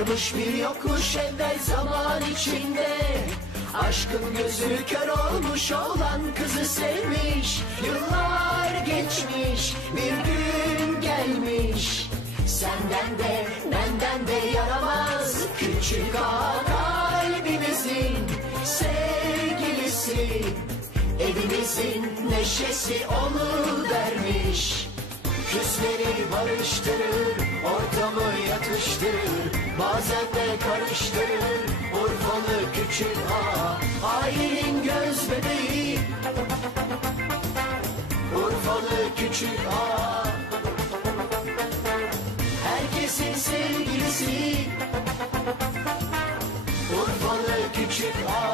Varmış bir yokmuş evvel zaman içinde. Aşkın gözü kör olmuş olan kızı sevmiş. Yıllar geçmiş bir gün gelmiş. Senden de benden de yaramaz Küçük ağa sevgilisi Evimizin neşesi onu vermiş. Küsleri barıştırır, ortamı yatıştırır Bazen de karıştırır, Urfalı küçük ağa Ailenin göz bebeği. Urfalı küçük ağa. Herkesin sevgilisi. Urfalı küçük ağa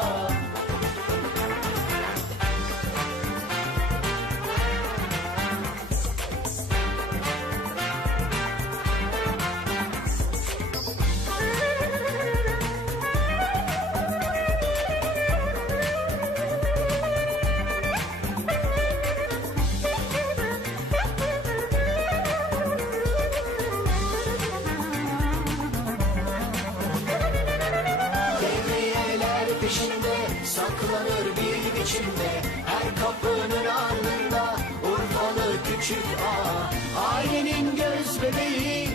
peşinde saklanır bir biçimde. Her kapının ardında Urfalı küçük ağa Ailenin göz bebeği.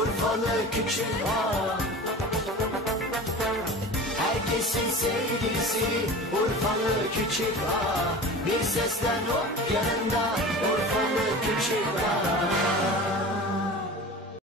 Urfalı küçük ağa Herkesin sevgilisi Urfalı küçük ağa Bir seslen hop yanında Urfalı